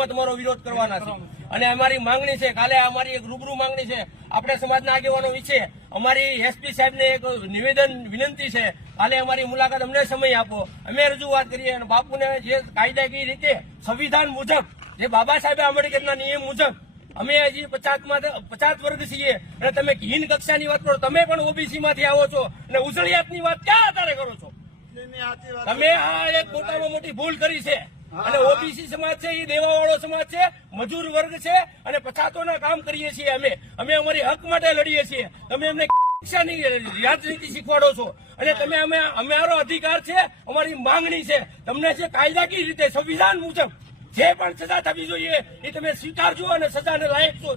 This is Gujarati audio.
કોર્ટમાં તમારો વિરોધ કરવાના છે અને અમારી માંગણી છે, કાલે અમારી એક રૂબરૂ માંગણી છે, આપણે સમાજના આગેવાનો વિશે અમારી એસપી સાહેબને એક નિવેદન વિનંતી છે, કાલે અમારી મુલાકાત અમને સમય આપો, અમે રજૂઆત કરીએ અને બાપુને જે કાયદાકીય રીતે સંવિધાન મુજબ જે બાબા સાહેબ આંબેડકરના નિયમ મુજબ અમે હજી 50 વર્ગ છીએ અને તમે હીન કક્ષાની વાત કરો, તમે પણ ઓબીસી માંથી આવો છો અને ઉજળિયાતની વાત ક્યાં આધારે કરો છો? તમે આ એક મોટામાં મોટી ભૂલ કરી છે અને ઓબીસી સમાજ છે એ દેવાવાળો સમાજ છે, મજૂર વર્ગ છે અને પછાતોના કામ કરીએ છીએ અમે અમારી હક માટે લડીએ છીએ. તમે અમને કક્ષાની રાજનીતિ શીખવાડો છો અને તમે અમારો અધિકાર છે, અમારી માંગણી છે, તમને જે કાયદાકીય રીતે સંવિધાન મુજબ જે પણ સજા થવી જોઈએ એ તમે સ્વીકારજો અને સજાને લાયક છો.